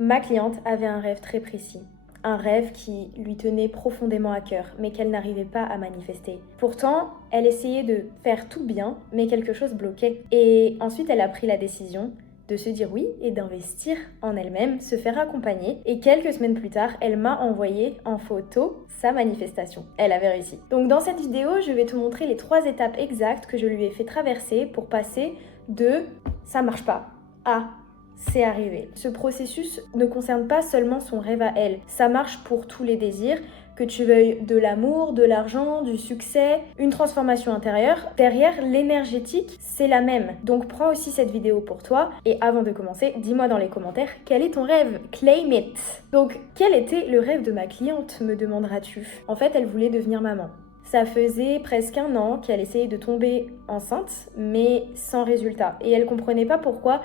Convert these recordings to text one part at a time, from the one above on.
Ma cliente avait un rêve très précis. Un rêve qui lui tenait profondément à cœur, mais qu'elle n'arrivait pas à manifester. Pourtant, elle essayait de faire tout bien, mais quelque chose bloquait. Et ensuite, elle a pris la décision de se dire oui et d'investir en elle-même, se faire accompagner. Et quelques semaines plus tard, elle m'a envoyé en photo sa manifestation. Elle avait réussi. Donc dans cette vidéo, je vais te montrer les 3 étapes exactes que je lui ai fait traverser pour passer de « ça marche pas » à c'est arrivé. Ce processus ne concerne pas seulement son rêve à elle. Ça marche pour tous les désirs, que tu veuilles de l'amour, de l'argent, du succès, une transformation intérieure. Derrière, l'énergétique, c'est la même. Donc prends aussi cette vidéo pour toi. Et avant de commencer, dis-moi dans les commentaires, quel est ton rêve? Claim it! Donc, quel était le rêve de ma cliente, me demanderas-tu? En fait, elle voulait devenir maman. Ça faisait presque 1 an qu'elle essayait de tomber enceinte, mais sans résultat. Et elle comprenait pas pourquoi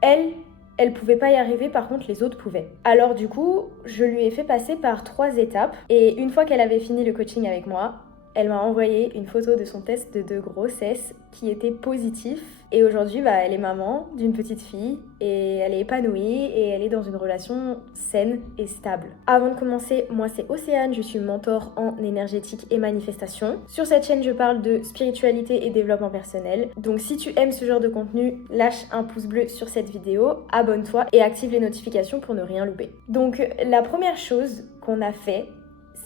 elle pouvait pas y arriver, par contre les autres pouvaient. Alors du coup, je lui ai fait passer par 3 étapes et une fois qu'elle avait fini le coaching avec moi, elle m'a envoyé une photo de son test de grossesse qui était positif. Et aujourd'hui, elle est maman d'une petite fille et elle est épanouie et elle est dans une relation saine et stable. Avant de commencer, moi c'est Océane, je suis mentor en énergétique et manifestation. Sur cette chaîne, je parle de spiritualité et développement personnel. Donc si tu aimes ce genre de contenu, lâche un pouce bleu sur cette vidéo, abonne-toi et active les notifications pour ne rien louper. Donc la première chose qu'on a fait,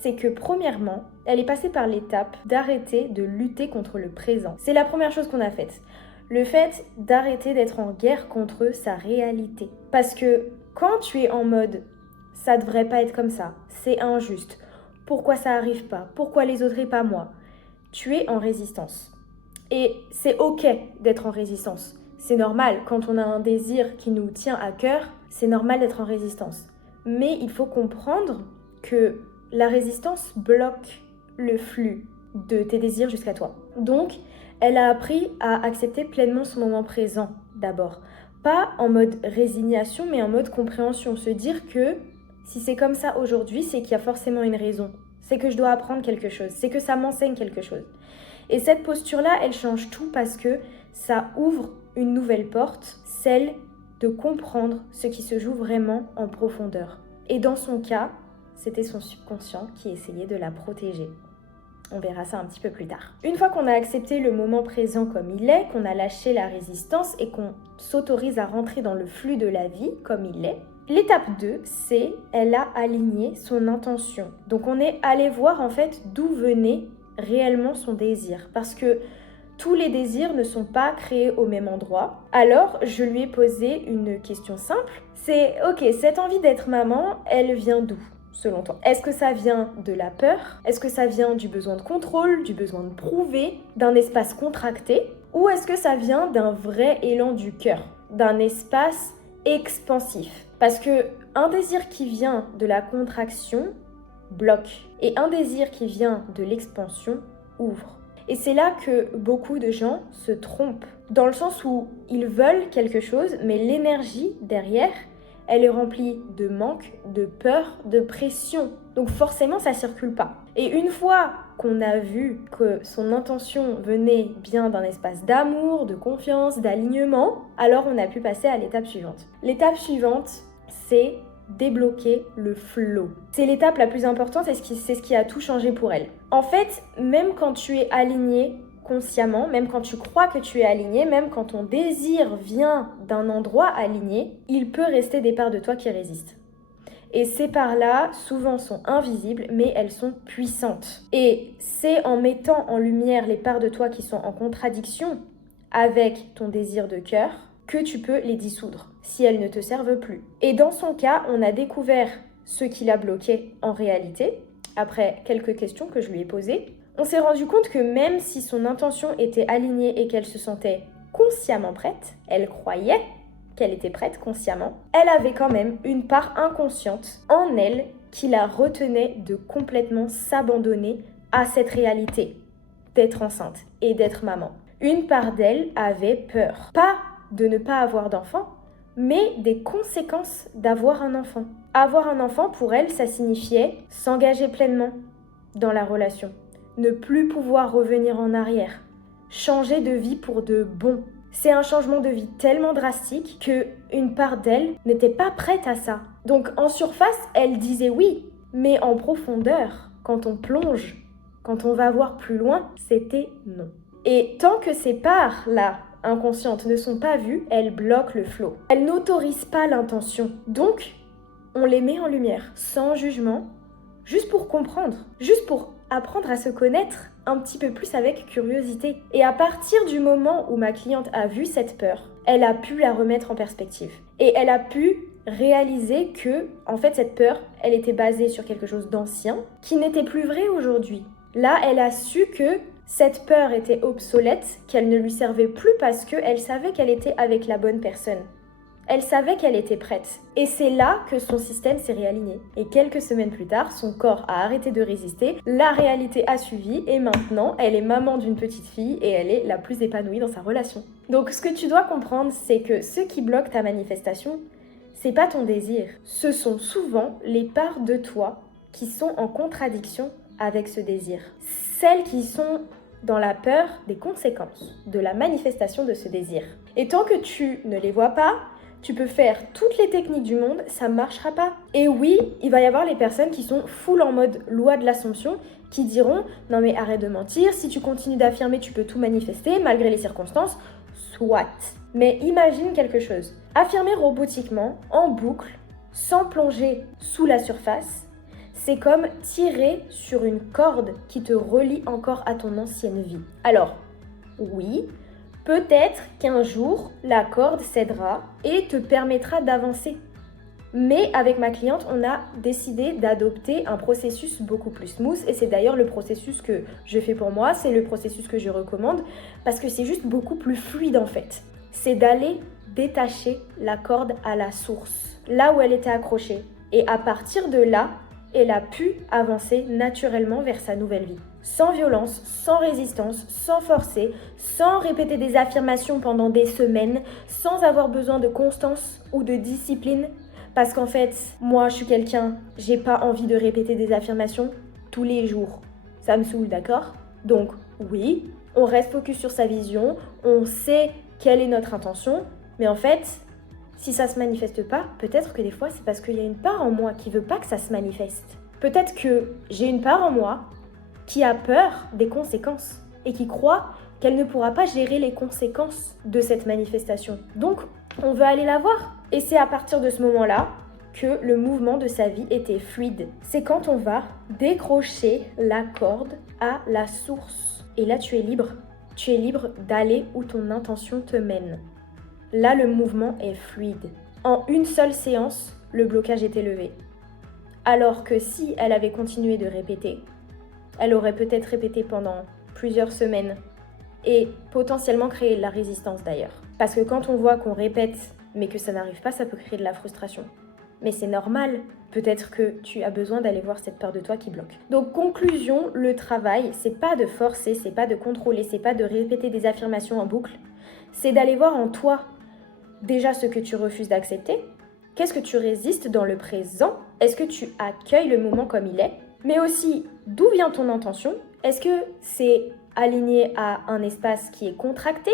c'est que premièrement, elle est passée par l'étape d'arrêter de lutter contre le présent. C'est la première chose qu'on a faite. Le fait d'arrêter d'être en guerre contre sa réalité. Parce que quand tu es en mode « ça devrait pas être comme ça, c'est injuste, pourquoi ça arrive pas, pourquoi les autres et pas moi ?» tu es en résistance. Et c'est ok d'être en résistance. C'est normal, quand on a un désir qui nous tient à cœur, c'est normal d'être en résistance. Mais il faut comprendre que la résistance bloque le flux de tes désirs jusqu'à toi. Donc, elle a appris à accepter pleinement son moment présent d'abord. Pas en mode résignation, mais en mode compréhension. Se dire que si c'est comme ça aujourd'hui, c'est qu'il y a forcément une raison. C'est que je dois apprendre quelque chose. C'est que ça m'enseigne quelque chose. Et cette posture-là, elle change tout parce que ça ouvre une nouvelle porte, celle de comprendre ce qui se joue vraiment en profondeur. Et dans son cas, c'était son subconscient qui essayait de la protéger. On verra ça un petit peu plus tard. Une fois qu'on a accepté le moment présent comme il est, qu'on a lâché la résistance et qu'on s'autorise à rentrer dans le flux de la vie comme il est, l'étape 2, c'est elle a aligné son intention. Donc on est allé voir en fait d'où venait réellement son désir. Parce que tous les désirs ne sont pas créés au même endroit. Alors, je lui ai posé une question simple. C'est, ok, cette envie d'être maman, elle vient d'où ? Selon toi? Est-ce que ça vient de la peur? Est-ce que ça vient du besoin de contrôle, du besoin de prouver, d'un espace contracté? Ou est-ce que ça vient d'un vrai élan du cœur, d'un espace expansif? Parce que un désir qui vient de la contraction bloque et un désir qui vient de l'expansion ouvre. Et c'est là que beaucoup de gens se trompent, dans le sens où ils veulent quelque chose, mais l'énergie derrière, elle est remplie de manque, de peur, de pression. Donc forcément, ça ne circule pas. Et une fois qu'on a vu que son intention venait bien d'un espace d'amour, de confiance, d'alignement, alors on a pu passer à l'étape suivante. L'étape suivante, c'est débloquer le flow. C'est l'étape la plus importante et c'est ce qui a tout changé pour elle. En fait, même quand tu es aligné consciemment, même quand tu crois que tu es aligné, même quand ton désir vient d'un endroit aligné, il peut rester des parts de toi qui résistent. Et ces parts-là, souvent sont invisibles, mais elles sont puissantes. Et c'est en mettant en lumière les parts de toi qui sont en contradiction avec ton désir de cœur que tu peux les dissoudre, si elles ne te servent plus. Et dans son cas, on a découvert ce qui l'a bloqué en réalité, après quelques questions que je lui ai posées. On s'est rendu compte que même si son intention était alignée et qu'elle se sentait consciemment prête, elle croyait qu'elle était prête consciemment, elle avait quand même une part inconsciente en elle qui la retenait de complètement s'abandonner à cette réalité d'être enceinte et d'être maman. Une part d'elle avait peur, pas de ne pas avoir d'enfant, mais des conséquences d'avoir un enfant. Avoir un enfant, pour elle, ça signifiait s'engager pleinement dans la relation, ne plus pouvoir revenir en arrière, changer de vie pour de bon. C'est un changement de vie tellement drastique que une part d'elle n'était pas prête à ça. Donc en surface, elle disait oui, mais en profondeur, quand on plonge, quand on va voir plus loin, c'était non. Et tant que ces parts-là, inconscientes, ne sont pas vues, elles bloquent le flow. Elles n'autorisent pas l'intention. Donc, on les met en lumière, sans jugement, juste pour comprendre, juste pour apprendre à se connaître un petit peu plus avec curiosité. Et à partir du moment où ma cliente a vu cette peur, elle a pu la remettre en perspective. Et elle a pu réaliser que, en fait, cette peur, elle était basée sur quelque chose d'ancien, qui n'était plus vrai aujourd'hui. Là, elle a su que cette peur était obsolète, qu'elle ne lui servait plus parce qu'elle savait qu'elle était avec la bonne personne. Elle savait qu'elle était prête. Et c'est là que son système s'est réaligné. Et quelques semaines plus tard, son corps a arrêté de résister, la réalité a suivi et maintenant, elle est maman d'une petite fille et elle est la plus épanouie dans sa relation. Donc ce que tu dois comprendre, c'est que ce qui bloque ta manifestation, c'est pas ton désir. Ce sont souvent les parts de toi qui sont en contradiction avec ce désir. Celles qui sont dans la peur des conséquences de la manifestation de ce désir. Et tant que tu ne les vois pas, tu peux faire toutes les techniques du monde, ça ne marchera pas. Et oui, il va y avoir les personnes qui sont full en mode loi de l'Assomption, qui diront « Non mais arrête de mentir, si tu continues d'affirmer, tu peux tout manifester, malgré les circonstances. » Soit. Mais imagine quelque chose. Affirmer robotiquement, en boucle, sans plonger sous la surface, c'est comme tirer sur une corde qui te relie encore à ton ancienne vie. Alors, oui, peut-être qu'un jour, la corde cédera et te permettra d'avancer. Mais avec ma cliente, on a décidé d'adopter un processus beaucoup plus smooth et c'est d'ailleurs le processus que je fais pour moi, c'est le processus que je recommande parce que c'est juste beaucoup plus fluide en fait. C'est d'aller détacher la corde à la source, là où elle était accrochée. Et à partir de là, elle a pu avancer naturellement vers sa nouvelle vie. Sans violence, sans résistance, sans forcer, sans répéter des affirmations pendant des semaines, sans avoir besoin de constance ou de discipline. Parce qu'en fait, moi je suis quelqu'un, j'ai pas envie de répéter des affirmations tous les jours. Ça me saoule, d'accord? Donc oui, on reste focus sur sa vision, on sait quelle est notre intention, mais en fait, si ça se manifeste pas, peut-être que des fois c'est parce qu'il y a une part en moi qui veut pas que ça se manifeste. Peut-être que j'ai une part en moi qui a peur des conséquences et qui croit qu'elle ne pourra pas gérer les conséquences de cette manifestation. Donc, on veut aller la voir. Et c'est à partir de ce moment-là que le mouvement de sa vie était fluide. C'est quand on va décrocher la corde à la source. Et là, tu es libre. Tu es libre d'aller où ton intention te mène. Là, le mouvement est fluide. En une seule séance, le blocage était levé. Alors que si elle avait continué de répéter, elle aurait peut-être répété pendant plusieurs semaines et potentiellement créé de la résistance d'ailleurs. Parce que quand on voit qu'on répète mais que ça n'arrive pas, ça peut créer de la frustration. Mais c'est normal. Peut-être que tu as besoin d'aller voir cette part de toi qui bloque. Donc conclusion, le travail, c'est pas de forcer, c'est pas de contrôler, c'est pas de répéter des affirmations en boucle. C'est d'aller voir en toi déjà ce que tu refuses d'accepter. Qu'est-ce que tu résistes dans le présent? Est-ce que tu accueilles le moment comme il est? Mais aussi, d'où vient ton intention? Est-ce que c'est aligné à un espace qui est contracté?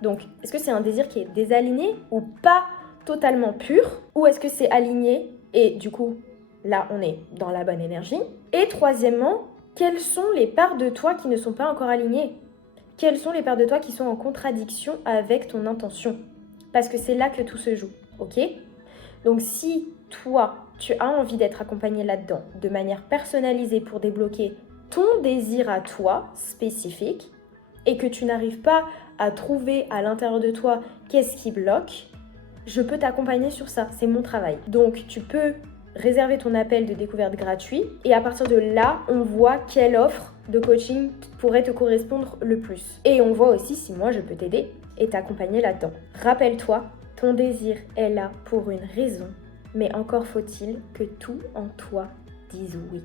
Donc, est-ce que c'est un désir qui est désaligné ou pas totalement pur? Ou est-ce que c'est aligné et du coup, là, on est dans la bonne énergie? Et troisièmement, quelles sont les parts de toi qui ne sont pas encore alignées? Quelles sont les parts de toi qui sont en contradiction avec ton intention? Parce que c'est là que tout se joue, ok? Donc si toi, tu as envie d'être accompagné là-dedans de manière personnalisée pour débloquer ton désir à toi spécifique et que tu n'arrives pas à trouver à l'intérieur de toi qu'est-ce qui bloque, je peux t'accompagner sur ça, c'est mon travail. Donc tu peux réserver ton appel de découverte gratuit et à partir de là, on voit quelle offre de coaching pourrait te correspondre le plus. Et on voit aussi si moi je peux t'aider et t'accompagner là-dedans. Rappelle-toi, ton désir est là pour une raison, mais encore faut-il que tout en toi dise oui.